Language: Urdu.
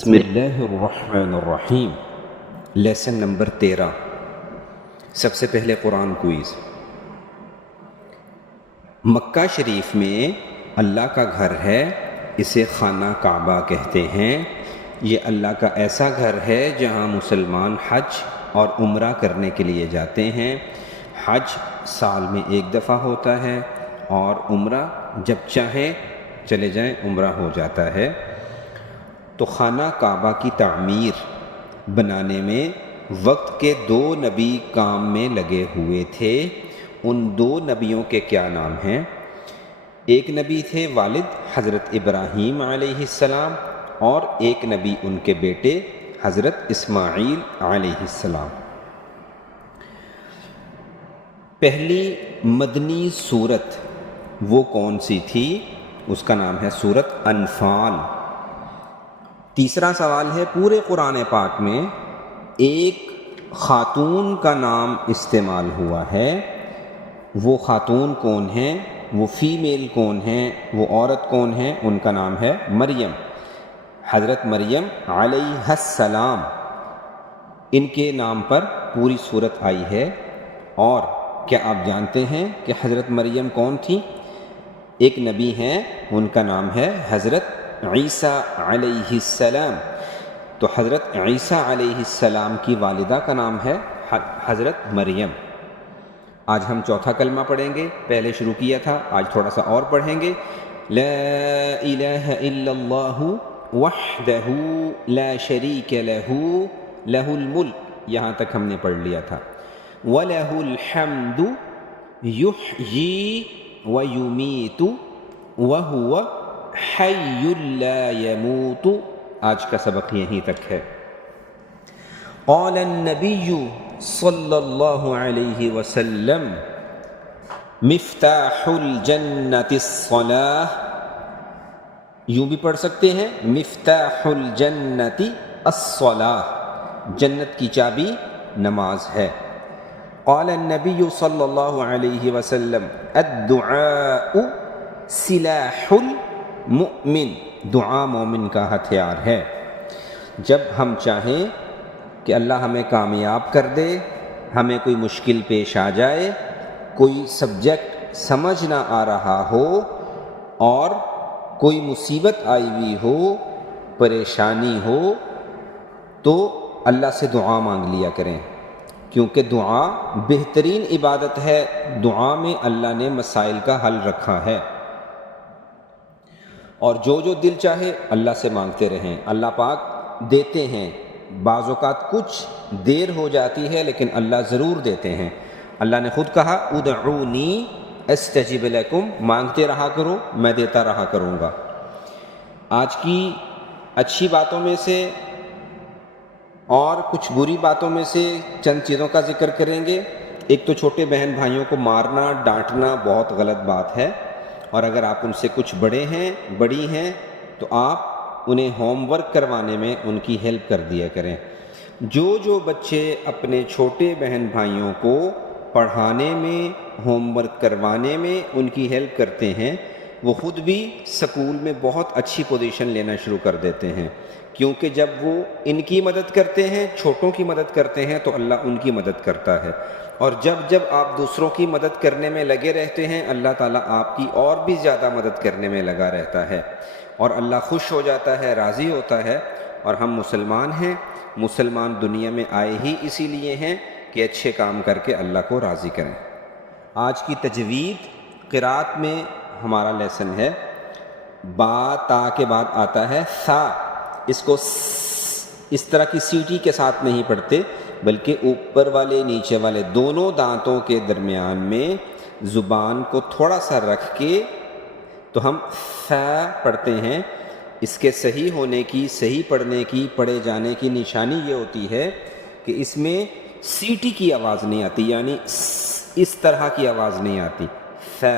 بسم اللہ الرحمن الرحیم۔ Lesson number 13۔ سب سے پہلے قرآن کوئز۔ مکہ شریف میں اللہ کا گھر ہے، اسے خانہ کعبہ کہتے ہیں۔ یہ اللہ کا ایسا گھر ہے جہاں مسلمان حج اور عمرہ کرنے کے لیے جاتے ہیں۔ حج سال میں ایک دفعہ ہوتا ہے اور عمرہ جب چاہیں چلے جائیں، عمرہ ہو جاتا ہے۔ تو خانہ کعبہ کی تعمیر بنانے میں وقت کے 2 نبی کام میں لگے ہوئے تھے۔ ان 2 نبیوں کے کیا نام ہیں؟ ایک نبی تھے والد حضرت ابراہیم علیہ السلام، اور ایک نبی ان کے بیٹے حضرت اسماعیل علیہ السلام۔ پہلی مدنی سورت وہ کون سی تھی؟ اس کا نام ہے سورت انفال۔ تیسرا سوال ہے، پورے قرآن پاک میں ایک خاتون کا نام استعمال ہوا ہے، وہ خاتون کون ہیں؟ وہ فیمیل کون ہیں؟ وہ عورت کون ہیں؟ ان کا نام ہے مریم، حضرت مریم علیہ السلام۔ ان کے نام پر پوری سورت آئی ہے۔ اور کیا آپ جانتے ہیں کہ حضرت مریم کون تھی؟ ایک نبی ہیں، ان کا نام ہے حضرت عیسیٰ علیہ السلام۔ تو حضرت عیسیٰ علیہ السلام کی والدہ کا نام ہے حضرت مریم۔ آج ہم چوتھا کلمہ پڑھیں گے، پہلے شروع کیا تھا، آج تھوڑا سا اور پڑھیں گے۔ لا الہ الا اللہ وحدہ لا شریک لہ لہ الملک، یہاں تک ہم نے پڑھ لیا تھا۔ وَلَهُ الْحَمْدُ يُحْيِي وَيُمِيتُ وَهُوَ حَيٌّ لَا يَمُوتُ، آج کا سبق یہیں تک ہے۔ قال النبی صلی اللہ علیہ وسلم مفتاح الجنت الصلاۃ، یوں بھی پڑھ سکتے ہیں مفتاح الجنت الصلاۃ، جنت کی چابی نماز ہے۔ قال النبی صلی اللہ علیہ وسلم الدعاء سلاح المؤمن، دعا مومن کا ہتھیار ہے۔ جب ہم چاہیں کہ اللہ ہمیں کامیاب کر دے، ہمیں کوئی مشکل پیش آ جائے، کوئی سبجیکٹ سمجھ نہ آ رہا ہو، اور کوئی مصیبت آئی ہوئی ہو، پریشانی ہو، تو اللہ سے دعا مانگ لیا کریں، کیونکہ دعا بہترین عبادت ہے۔ دعا میں اللہ نے مسائل کا حل رکھا ہے، اور جو جو دل چاہے اللہ سے مانگتے رہیں، اللہ پاک دیتے ہیں۔ بعض اوقات کچھ دیر ہو جاتی ہے لیکن اللہ ضرور دیتے ہیں۔ اللہ نے خود کہا ادعونی استجب لکم، مانگتے رہا کرو، میں دیتا رہا کروں گا۔ آج کی اچھی باتوں میں سے اور کچھ بری باتوں میں سے چند چیزوں کا ذکر کریں گے۔ ایک تو چھوٹے بہن بھائیوں کو مارنا ڈانٹنا بہت غلط بات ہے، اور اگر آپ ان سے کچھ بڑے ہیں بڑی ہیں تو آپ انہیں ہوم ورک کروانے میں ان کی ہیلپ کر دیا کریں۔ جو بچے اپنے چھوٹے بہن بھائیوں کو پڑھانے میں، ہوم ورک کروانے میں ان کی ہیلپ کرتے ہیں، وہ خود بھی سکول میں بہت اچھی پوزیشن لینا شروع کر دیتے ہیں، کیونکہ جب وہ ان کی مدد کرتے ہیں، چھوٹوں کی مدد کرتے ہیں، تو اللہ ان کی مدد کرتا ہے۔ اور جب آپ دوسروں کی مدد کرنے میں لگے رہتے ہیں، اللہ تعالیٰ آپ کی اور بھی زیادہ مدد کرنے میں لگا رہتا ہے، اور اللہ خوش ہو جاتا ہے، راضی ہوتا ہے۔ اور ہم مسلمان ہیں، مسلمان دنیا میں آئے ہی اسی لیے ہیں کہ اچھے کام کر کے اللہ کو راضی کریں۔ آج کی تجوید قرات میں ہمارا لیسن ہے، با تا کے بعد آتا ہے سا، اس کو اس طرح کی سیٹی کے ساتھ نہیں پڑھتے، بلکہ اوپر والے نیچے والے دونوں دانتوں کے درمیان میں زبان کو تھوڑا سا رکھ کے تو ہم سا پڑھتے ہیں۔ اس کے صحیح ہونے کی، صحیح پڑھنے کی، پڑھے جانے کی نشانی یہ ہوتی ہے کہ اس میں سیٹی کی آواز نہیں آتی، یعنی اس طرح کی آواز نہیں آتی، سا۔